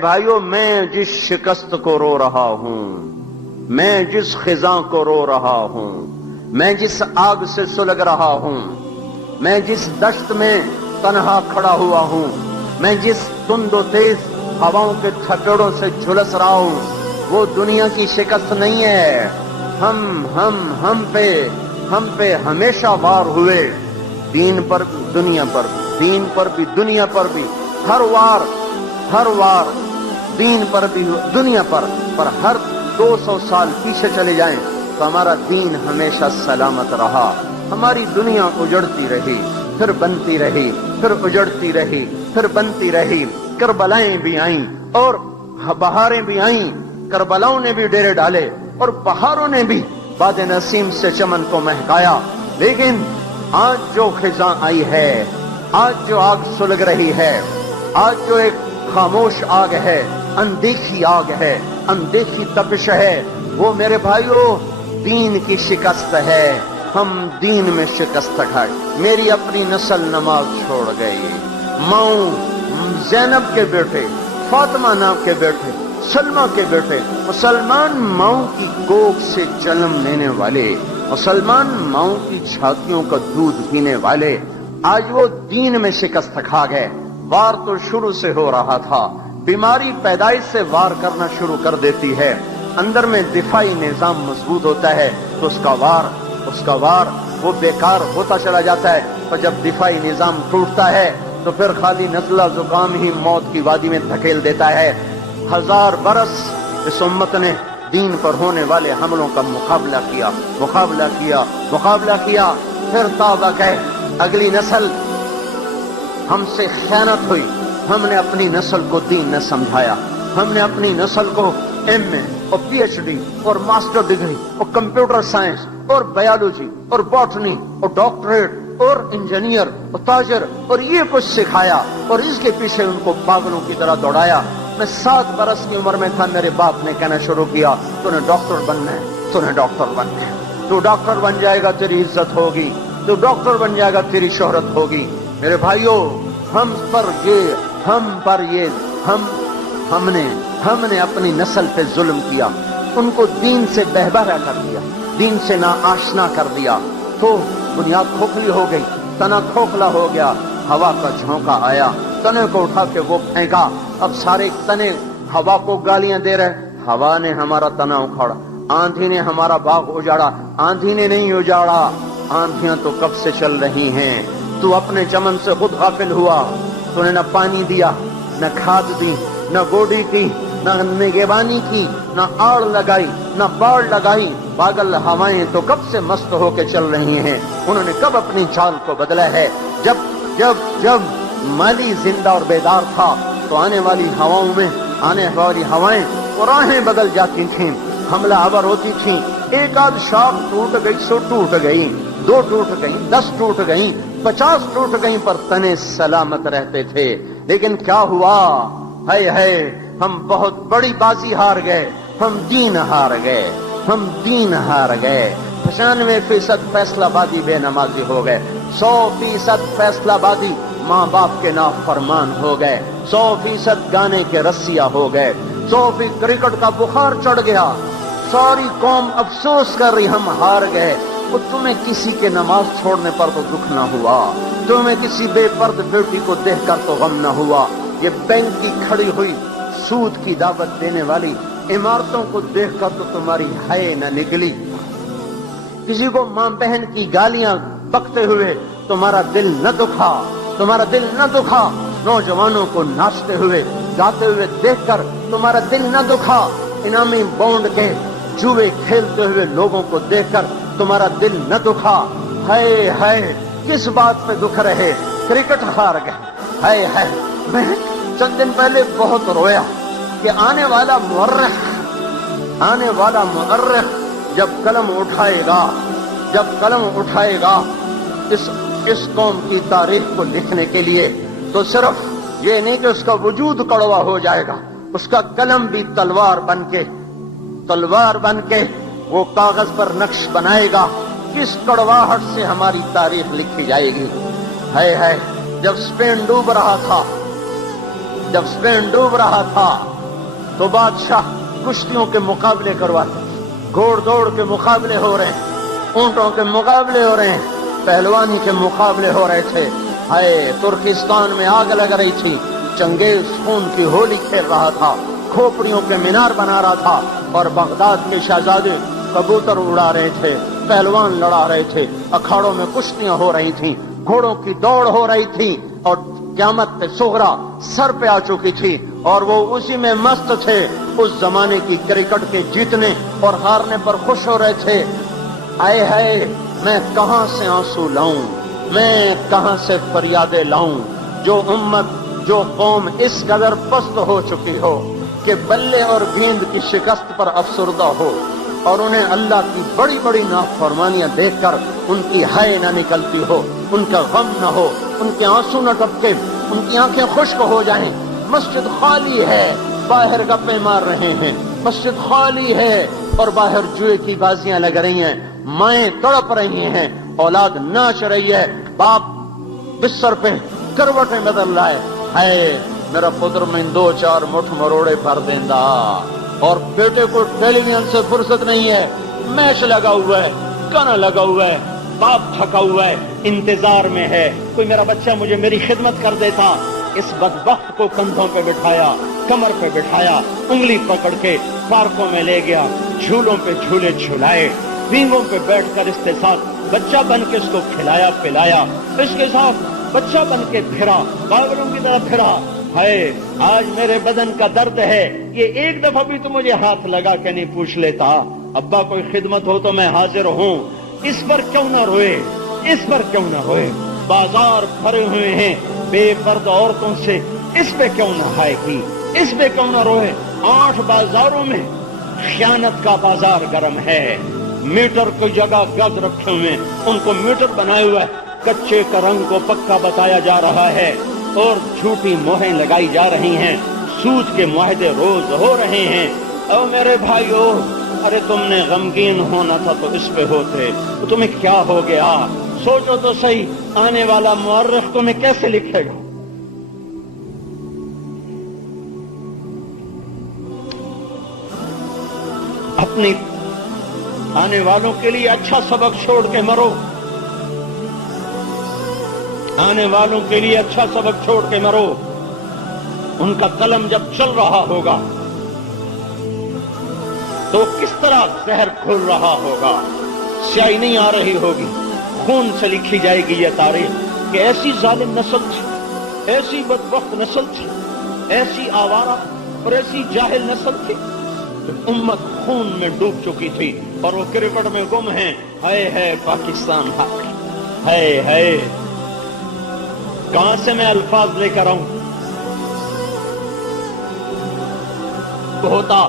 بھائیوں، میں جس شکست کو رو رہا ہوں، میں جس خزاں کو رو رہا ہوں، میں جس آگ سے سلگ رہا ہوں، میں جس دشت میں تنہا کھڑا ہوا ہوں، میں جس تند و تیز ہواؤں کے تھپیڑوں سے جھلس رہا ہوں، وہ دنیا کی شکست نہیں ہے۔ ہم پہ ہمیشہ وار ہوئے، دین پر بھی دنیا پر بھی، دین پر بھی دنیا پر بھی، ہر وار دین پر بھی دنیا پر ہر 200 سال پیچھے چلے جائیں تو ہمارا دین ہمیشہ سلامت رہا۔ ہماری دنیا اجڑتی رہی، پھر بنتی رہی، پھر اجڑتی رہی، پھر بنتی رہی۔ کربلائیں بھی آئیں اور بہاریں بھی آئیں، کربلاؤں نے بھی ڈیرے ڈالے اور بہاروں نے بھی باد نسیم سے چمن کو مہکایا، لیکن آج جو خزاں آئی ہے، آج جو آگ سلگ رہی ہے، آج جو ایک خاموش آگ ہے، اندیکھی آگ ہے، اندیکھی تپش ہے، وہ میرے بھائیوں دین کی شکست ہے۔ ہم دین میں شکست کھائے۔ میری اپنی نسل نماز چھوڑ گئی، ماؤں زینب کے بیٹے، فاطمہ نام کے بیٹے، سلمہ کے بیٹے، مسلمان ماؤں کی کوکھ سے جنم لینے والے، مسلمان ماؤں کی چھاتیوں کا دودھ پینے والے، آج وہ دین میں شکست کھا گئے۔ وار تو شروع سے ہو رہا تھا، بیماری پیدائش سے وار کرنا شروع کر دیتی ہے، اندر میں دفاعی نظام مضبوط ہوتا ہے تو اس کا وار وہ بیکار ہوتا چلا جاتا ہے، اور جب دفاعی نظام ٹوٹتا ہے تو پھر خالی نزلہ زکام ہی موت کی وادی میں دھکیل دیتا ہے۔ 1000 برس اس امت نے دین پر ہونے والے حملوں کا مقابلہ کیا، پھر توبہ کہ اگلی نسل ہم سے خیانت ہوئی، ہم نے اپنی نسل کو دین نہ سمجھایا، ہم نے اپنی نسل کو ایم اے اور پی ایچ ڈی اور ماسٹر ڈگری اور کمپیوٹر سائنس اور بایولوجی اور باٹنی اور ڈاکٹریٹ اور انجینئر اور تاجر اور یہ کچھ سکھایا، اور اس کے پیچھے ان کو پاگلوں کی طرح دوڑایا۔ میں 7 برس کی عمر میں تھا، میرے باپ نے کہنا شروع کیا تو نے ڈاکٹر بننا ہے، تو نے ڈاکٹر بننا ہے، تو ڈاکٹر بن جائے گا تیری عزت ہوگی، تو ڈاکٹر بن جائے گا تیری شہرت ہوگی۔ میرے بھائیوں، ہم نے اپنی نسل پہ ظلم کیا، ان کو دین سے بہبہرا کر دیا، دین سے ناآشنا کر دیا، تو بنیاد کھوکھلی ہو گئی، تنا کھوکھلا ہو گیا، ہوا کا جھونکا آیا، تنے کو اٹھا کے وہ پھینکا، اب سارے تنے ہوا کو گالیاں دے رہے، ہوا نے ہمارا تنا اکھاڑا، آندھی نے ہمارا باغ اجاڑا، آندھی نے نہیں اجاڑا، آندھیاں تو کب سے چل رہی ہیں، تو اپنے چمن سے خود غافل ہوا، تو نے نہ پانی دیا، نہ کھاد دی، نہ گوڈی کی، نہ نگہبانی کی، نہ آڑ لگائی، نہ باڑ لگائی۔ پاگل ہوائیں تو کب سے مست ہو کے چل رہی ہیں، انہوں نے کب اپنی چال کو بدلا ہے؟ جب مالی زندہ اور بیدار تھا تو آنے والی ہوائیں اور راہیں بدل جاتی تھیں، حملہ آور ہوتی تھیں، ایک آدھ شاخ ٹوٹ گئی سو ٹوٹ گئی، 2 ٹوٹ گئیں، 10 ٹوٹ گئیں، 50 ٹوٹ گئیں، پر تنے سلامت رہتے تھے۔ لیکن کیا ہوا؟ ہے ہم بہت بڑی بازی ہار گئے، ہم دین ہار گئے، 95% فیصلہ بادی بے نمازی ہو گئے، 100% فیصلہ بادی ماں باپ کے نافرمان ہو گئے، 100% گانے کے رسیا ہو گئے، 100% کرکٹ کا بخار چڑھ گیا، ساری قوم افسوس کر رہی ہم ہار گئے۔ اور تمہیں کسی کے نماز چھوڑنے پر تو دکھ نہ ہوا، تمہیں کسی بے پرد بیٹی کو دیکھ کر تو غم نہ ہوا، یہ بینک کی کھڑی ہوئی سود کی دعوت دینے والی عمارتوں کو دیکھ کر تو تمہاری حیا نہ نکلی، کسی کو ماں بہن کی گالیاں بکتے ہوئے تمہارا دل نہ دکھا، نوجوانوں کو ناچتے ہوئے گاتے ہوئے دیکھ کر تمہارا دل نہ دکھا، انعامی بونڈ کے جوئے کھیلتے ہوئے لوگوں کو دیکھ کر تمہارا دل نہ دکھا۔ ہے کس بات پہ دکھ رہے؟ کرکٹ ہار گئے۔ میں چند دن پہلے بہت رویا کہ آنے والا مورخ جب قلم اٹھائے گا اس قوم کی تاریخ کو لکھنے کے لیے، تو صرف یہ نہیں کہ اس کا وجود کڑوا ہو جائے گا، اس کا قلم بھی تلوار بن کے وہ کاغذ پر نقش بنائے گا، کس کڑواہٹ سے ہماری تاریخ لکھی جائے گی۔ ہے جب اسپین ڈوب رہا تھا، جب اسپین ڈوب رہا تھا تو بادشاہ کشتیوں کے مقابلے کرواتے تھے، گھوڑ دوڑ کے مقابلے ہو رہے ہیں، اونٹوں کے مقابلے ہو رہے ہیں، پہلوانی کے مقابلے ہو رہے تھے۔ ہائے، ترکستان میں آگ لگ رہی تھی، چنگیز خون کی ہولی کھیل رہا تھا، کھوپڑیوں کے مینار بنا رہا تھا، اور بغداد کے شہزادے کبوتر اڑا رہے تھے، پہلوان لڑا رہے تھے، اکھاڑوں میں کشتیاں ہو رہی تھیں، گھوڑوں کی دوڑ ہو رہی تھی، اور قیامت صغریٰ سر پہ آ چکی تھی، اور وہ اسی میں مست تھے، اس زمانے کی کرکٹ کے جیتنے اور ہارنے پر خوش ہو رہے تھے۔ آئے ہائے، میں کہاں سے آنسو لاؤں، میں کہاں سے فریادیں لاؤں، جو امت، جو قوم اس قدر پست ہو چکی ہو کہ بلے اور گیند کی شکست پر افسردہ ہو، اور انہیں اللہ کی بڑی بڑی نافرمانیاں دیکھ کر ان کی ہائے نہ نکلتی ہو، ان کا غم نہ ہو، ان کے آنسو نہ ٹپکے، ان کی آنکھیں خشک ہو جائیں۔ مسجد خالی ہے، باہر گپیں مار رہے ہیں، مسجد خالی ہے اور باہر جوئے کی بازیاں لگ رہی ہیں، مائیں تڑپ رہی ہیں، اولاد ناچ رہی ہے، باپ بستر پہ کروٹیں بدل رہا ہے، ہائے میرا پتر میں دو چار مٹھ مروڑے بھر دیندا، اور بیٹے کو ٹیلی ویژن سے فرصت نہیں ہے، میچ لگا ہوا ہے، گانا لگا ہوا ہے، باپ تھکا ہوا ہے، انتظار میں ہے کوئی میرا بچہ مجھے میری خدمت کر دیتا۔ اس بدبخت کو کندھوں پہ بٹھایا، کمر پہ بٹھایا، انگلی پکڑ کے پارکوں میں لے گیا، جھولوں پہ جھولے جھولائے، بینگوں پہ بیٹھ کر اس کے ساتھ بچہ بن کے اس کو کھلایا پلایا، اس کے ساتھ بچہ بن کے پھرا، پاگلوں کی طرح پھرا۔ ہائے، آج میرے بدن کا درد ہے، یہ ایک دفعہ بھی تو مجھے ہاتھ لگا کے نہیں پوچھ لیتا، ابا کوئی خدمت ہو تو میں حاضر ہوں۔ اس پر کیوں نہ روئے، اس پر کیوں نہ روئے، بازار بھرے ہوئے ہیں بے پردہ عورتوں سے، اس پہ کیوں نہ ہائے کی، اس پہ کیوں نہ روئے۔ 8 بازاروں میں خیانت کا بازار گرم ہے، میٹر کی جگہ گز رکھے ہوئے، ان کو میٹر بنائے ہوئے، کچے کا رنگ کو پکا بتایا جا رہا ہے، اور جھوٹی مہریں لگائی جا رہی ہیں، سود کے معاہدے روز ہو رہے ہیں۔ او میرے بھائیو، ارے تم نے غمگین ہونا تھا تو اس پہ ہوتے، تو تمہیں کیا ہو گیا؟ سوچو تو صحیح، آنے والا مورخ تمہیں کیسے لکھے گا؟ اپنی آنے والوں کے لیے اچھا سبق چھوڑ کے مرو، آنے والوں کے لیے اچھا سبق چھوڑ کے مرو۔ ان کا قلم جب چل رہا ہوگا تو کس طرح زہر کھل رہا ہوگا، سیاہی نہیں آ رہی ہوگی، خون سے لکھی جائے گی یہ تاریخ کہ ایسی ظالم نسل تھی، ایسی بدبخت نسل تھی، ایسی آوارہ اور ایسی جاہل نسل تھی، امت خون میں ڈوب چکی تھی اور وہ کرکٹ میں گم ہیں۔ ہائے ہے پاکستان، ہائے ہائے، کہاں سے میں الفاظ لے کر آؤں؟ ہوتا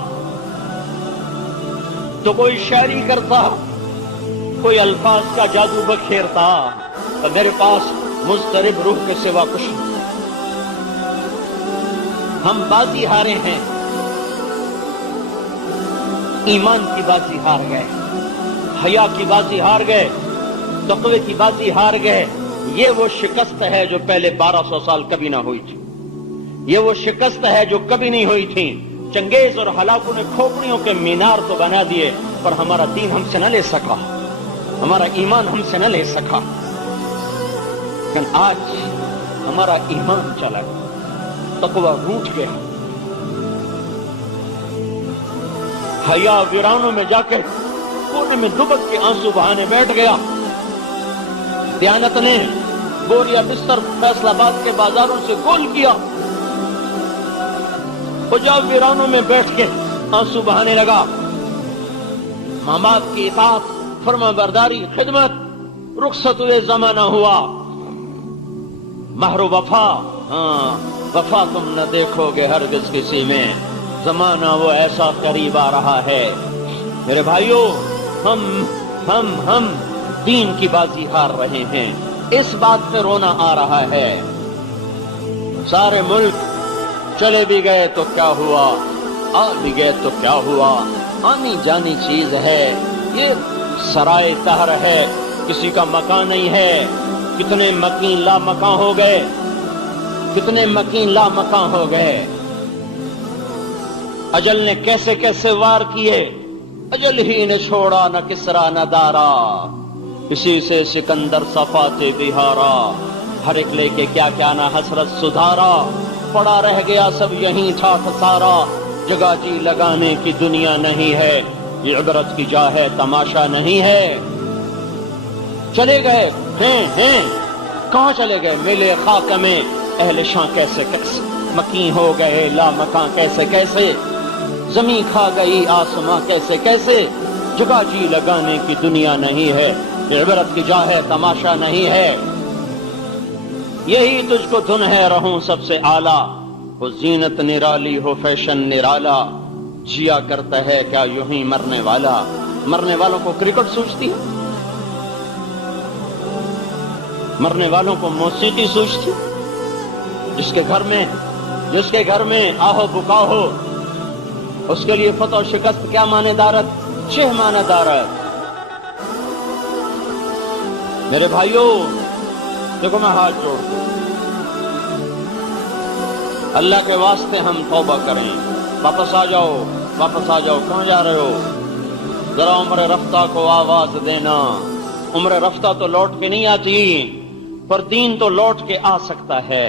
تو کوئی شاعری کرتا، کوئی الفاظ کا جادو بکھیرتا، تو میرے پاس مضطرب روح کے سوا کچھ نہیں۔ ہم بازی ہارے ہیں، ایمان کی بازی ہار گئے، حیا کی بازی ہار گئے، تقوی کی بازی ہار گئے۔ یہ وہ شکست ہے جو پہلے 1200 سال کبھی نہ ہوئی تھی، یہ وہ شکست ہے جو کبھی نہیں ہوئی تھی۔ چنگیز اور ہلاکوں نے کھوپڑیوں کے مینار تو بنا دیے، پر ہمارا دین ہم سے نہ لے سکا، ہمارا ایمان ہم سے نہ لے سکا۔ لیکن آج ہمارا ایمان چلا گیا، تقوی روٹ گیا، حیا ویرانوں میں جا کے کونے میں دبک کے آنسو بہانے بیٹھ گیا۔ دیانت نے بوریا بستر فیصل آباد کے بازاروں سے گول کیا، وہ جب ویرانوں میں بیٹھ کے آنسو بہانے لگا۔ ماں باپ کی اطاعت، فرما برداری، خدمت، رخصت ہوئے زمانہ ہوا۔ مہر و وفا، ہاں وفا تم نہ دیکھو گے ہرگز کسی میں، زمانہ وہ ایسا قریب آ رہا ہے۔ میرے بھائیوں، ہم دین کی بازی ہار رہے ہیں، اس بات پہ رونا آ رہا ہے۔ سارے ملک چلے بھی گئے تو کیا ہوا، آ بھی گئے تو کیا ہوا، آنی جانی چیز ہے، یہ سرائے طہر ہے، کسی کا مکان نہیں ہے۔ کتنے مکین لا مکان ہو گئے، کتنے مکین لا مکان ہو گئے، اجل نے کیسے کیسے وار کیے، اجل ہی نے چھوڑا نہ کسرا نہ دارا، اسی سے سکندر صفات بہارا، ہر ایک لے کے کیا کیا نہ حسرت سدھارا، پڑا رہ گیا سب یہیں ٹھاٹ سارا، جگہ جی لگانے کی دنیا نہیں ہے، یہ عبرت کی جا ہے تماشا نہیں ہے۔ چلے گئے ہیں کہاں چلے گئے، ملے خاک میں اہل شاں کیسے کیسے، مکین ہو گئے لا مکان کیسے کیسے، زمین کھا گئی آسماں کیسے کیسے، جگہ جی لگانے کی دنیا نہیں ہے، یہ عبرت کی جا ہے تماشا نہیں ہے۔ یہی تجھ کو دھن ہے رہوں سب سے اعلیٰ، وہ زینت نرالی ہو فیشن نرالا، جیا کرتا ہے کیا یوں ہی مرنے والا، مرنے والوں کو کرکٹ سوچتی ہے، مرنے والوں کو موسیقی سوچتی، جس کے گھر میں آہو بکا ہو اس کے لیے فتح و شکست کیا معنی دارت، چھ معنی دارت۔ میرے بھائیوں دیکھو میں ہاتھ جوڑ دوں، اللہ کے واسطے ہم توبہ کریں، واپس آ جاؤ واپس آ جاؤ، کہاں جا رہے ہو؟ ذرا عمر رفتہ کو آواز دینا، عمر رفتہ تو لوٹ کے نہیں آتی پر دین تو لوٹ کے آ سکتا ہے۔